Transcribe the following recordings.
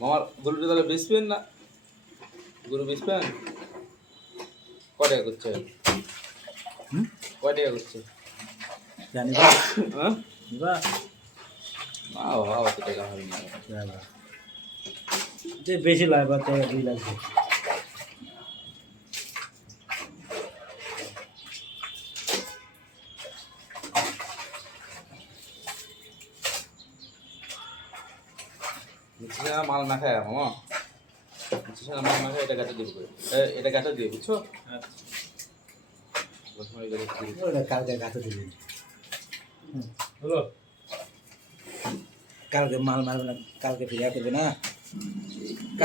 মামার গরুটা তাহলে বেচবেন না? গরু বেচবেন? কয় টাকা করছে? কয় টাকা করছে? জানি হ্যাঁ নিবা না বাবা অত টাকা হবে না। যে বেশি লাগবে তো 2 লাখ নিচ্ছে না মাল না খায় মামা, নিচ্ছে না মাল না খায়, এটা গাছে দেবো করে, এটা গাছে দিয়ে বুঝছো? ওটা কালকে গাছে দিবি হলো কালকে মাল মারবে না, কালকে ফিরে করবে না।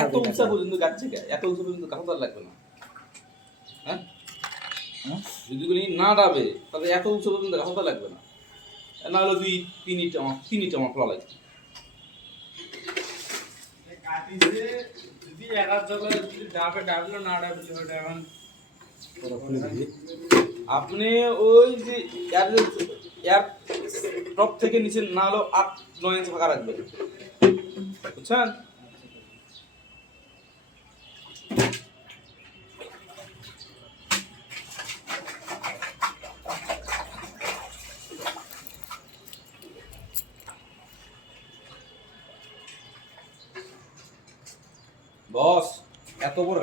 এত উঁচা পর্যন্ত গাছে এত উঁচা পর্যন্ত গাছ আর লাগবে না। হ্যাঁ যদি গুলি না ডাবে তাহলে এত উঁচু পর্যন্ত গাছ লাগবে না, না হলো 2-3 ইট আমার খোলা লাগবে। যদি 11 করে যদি ডাবে ডাবলো না ডাবলো ওটা এখন আপনি ওই যে এর টপ থেকে নিচে না হলো 8-9 ইঞ্চি ফাঁকা রাখবেন, বুঝছেন? বস এত বড়